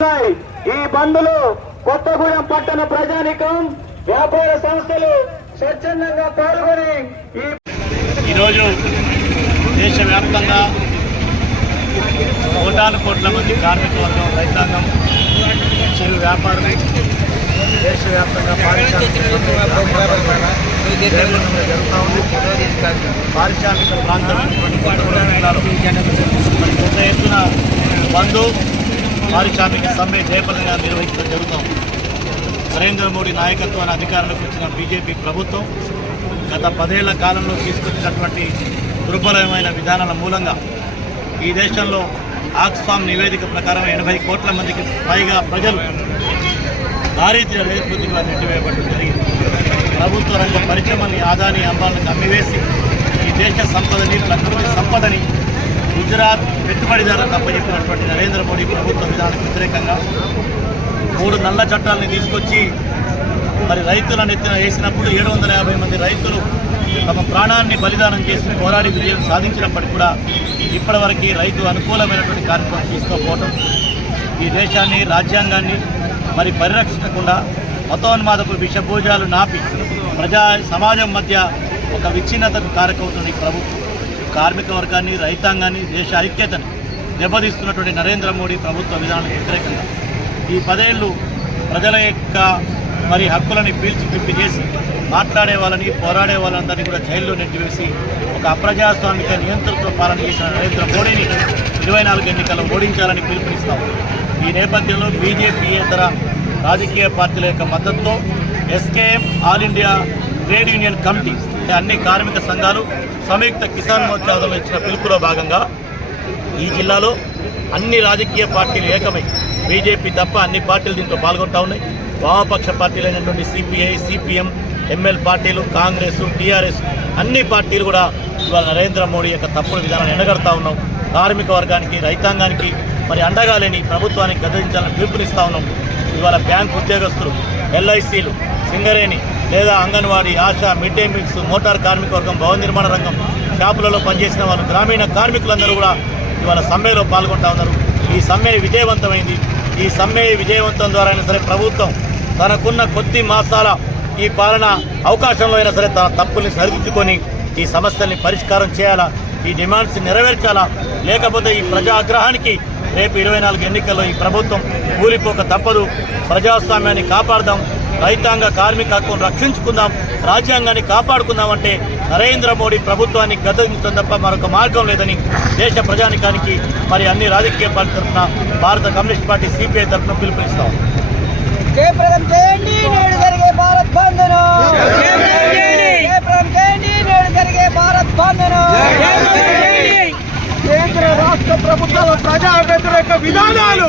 ఈ బంద్లో కొత్తగూడెం పట్టణ ప్రజానికం వ్యాపార సంస్థలు స్వచ్ఛందంగా పాల్గొని ఈరోజు దేశవ్యాప్తంగా కోటాను కోట్ల మంది కార్మిక వర్గం, రైతాంగం, చిరు వ్యాపారులు దేశవ్యాప్తంగా పారిశ్రామిక ప్రాంతం పెద్ద ఎత్తున బంధు పారిశ్రామిక సమ్మె జయప్రదంగా నిర్వహించడం జరుగుతుంది. నరేంద్ర మోడీ నాయకత్వాన్ని అధికారంలోకి వచ్చిన బీజేపీ ప్రభుత్వం గత 10 ఏళ్ల కాలంలో తీసుకొచ్చినటువంటి దుర్బలమైన విధానాల మూలంగా ఈ దేశంలో ఆక్స్ఫామ్ నివేదిక ప్రకారం 80 కోట్ల మందికి పైగా ప్రజలు దారిద్ర్య రేపుగా నెట్టివేయబడడం జరిగింది. ప్రభుత్వ రంగ పరిశ్రమల్ని ఆదాని అంబాలను అమ్మివేసి ఈ దేశ సంపదని, ప్రకృతి సంపదని గుజరాత్ పెట్టుబడిదారులకు అప్పచెప్పినటువంటి నరేంద్ర మోడీ ప్రభుత్వ విధానానికి వ్యతిరేకంగా 3 నల్ల చట్టాలని తీసుకొచ్చి మరి రైతులను ఎత్తిన వేసినప్పుడు 750 మంది రైతులు తమ ప్రాణాన్ని బలిదానం చేసి పోరాడి విజయం సాధించినప్పటికీ కూడా ఇప్పటివరకు రైతు అనుకూలమైనటువంటి కార్యక్రమం తీసుకోకపోవడం ఈ దేశాన్ని, రాజ్యాంగాన్ని మరి పరిరక్షించకుండా మతోన్మాదపు విషభోజాలు నాపి సమాజం మధ్య ఒక విచ్ఛిన్నతకు కారకవుతున్న ఈ ప్రభుత్వం కార్మిక వర్గాన్ని, రైతాంగాన్ని, దేశ ఐక్యతని దెబ్బతీస్తున్నటువంటి నరేంద్ర మోడీ ప్రభుత్వ విధానానికి వ్యతిరేకంగా ఈ 10 ఏళ్ళు ప్రజల యొక్క మరి హక్కులని పీల్చి చేసి మాట్లాడే వాళ్ళని, పోరాడే వాళ్ళందరినీ కూడా జైల్లో నెట్టివేసి ఒక అప్రజాస్వామిక నియంతృత్వ పాలన చేసిన నరేంద్ర మోడీని 24 ఎన్నికల్లో ఓడించాలని పిలుపునిస్తాం. ఈ నేపథ్యంలో బీజేపీయేతర రాజకీయ పార్టీల యొక్క మద్దతుతో SKM all India trade union committee అన్ని కార్మిక సంఘాలు సంయుక్త కిసాన్ మోర్చాలో ఇచ్చిన పిలుపులో భాగంగా ఈ జిల్లాలో అన్ని రాజకీయ పార్టీలు ఏకమై బీజేపీ తప్ప అన్ని పార్టీలు దీంట్లో పాల్గొంటూ ఉన్నాయి. వామపక్ష పార్టీలైనటువంటి సిపిఐ, సిపిఎం, ఎంఎల్ పార్టీలు, కాంగ్రెస్, టీఆర్ఎస్ అన్ని పార్టీలు కూడా ఇవాళ నరేంద్ర మోడీ యొక్క తప్పుడు విధానాన్ని ఎండగడతా ఉన్నాం. కార్మిక వర్గానికి, రైతాంగానికి మరి అండగా లేని ప్రభుత్వానికి గద్దించాలని పిలుపునిస్తూ ఉన్నాం. ఇవాళ బ్యాంక్ ఉద్యోగస్తులు, ఎల్ఐసీలు, సింగరేణి లేదా anganwadi, ASHA, mid day meals, motor కార్మిక వర్గం, భవన నిర్మాణ రంగం, షాపులలో పనిచేసిన వాళ్ళు, గ్రామీణ కార్మికులందరూ కూడా ఇవాళ సమ్మెలో పాల్గొంటూ ఉన్నారు. ఈ సమ్మె విజయవంతమైంది. ఈ సమ్మె విజయవంతం ద్వారా అయినా సరే ప్రభుత్వం తనకున్న కొద్ది మాసాల ఈ పాలన అవకాశంలో అయినా సరే తన తప్పుల్ని సరిదిద్దుకొని ఈ సమస్యల్ని పరిష్కారం చేయాలా, ఈ డిమాండ్స్ నెరవేర్చాలా, లేకపోతే ఈ ప్రజాగ్రహానికి రేపు 24 ఎన్నికల్లో ఈ ప్రభుత్వం కూలిపోక తప్పదు. ప్రజాస్వామ్యాన్ని కాపాడదాం, రైతాంగ కార్మిక హక్కును రక్షించుకుందాం, రాజ్యాంగాన్ని కాపాడుకుందామంటే నరేంద్ర మోడీ ప్రభుత్వాన్ని గద్దెదించడం తప్ప మరొక మార్గం లేదని దేశ ప్రజానికానికి మరి అన్ని రాజకీయ పార్టీ తరఫున భారత కమ్యూనిస్ట్ పార్టీ సిపిఐ తరఫున పిలుపునిస్తాం. జయప్రదం చేయండి నేడు జరిగే భారత్ బంద్ను, జయప్రదం చేయండి నేడు జరిగే భారత్ బంద్ను. కేంద్ర రాష్ట్ర ప్రభుత్వాల ప్రజా వ్యతిరేక విధానాలు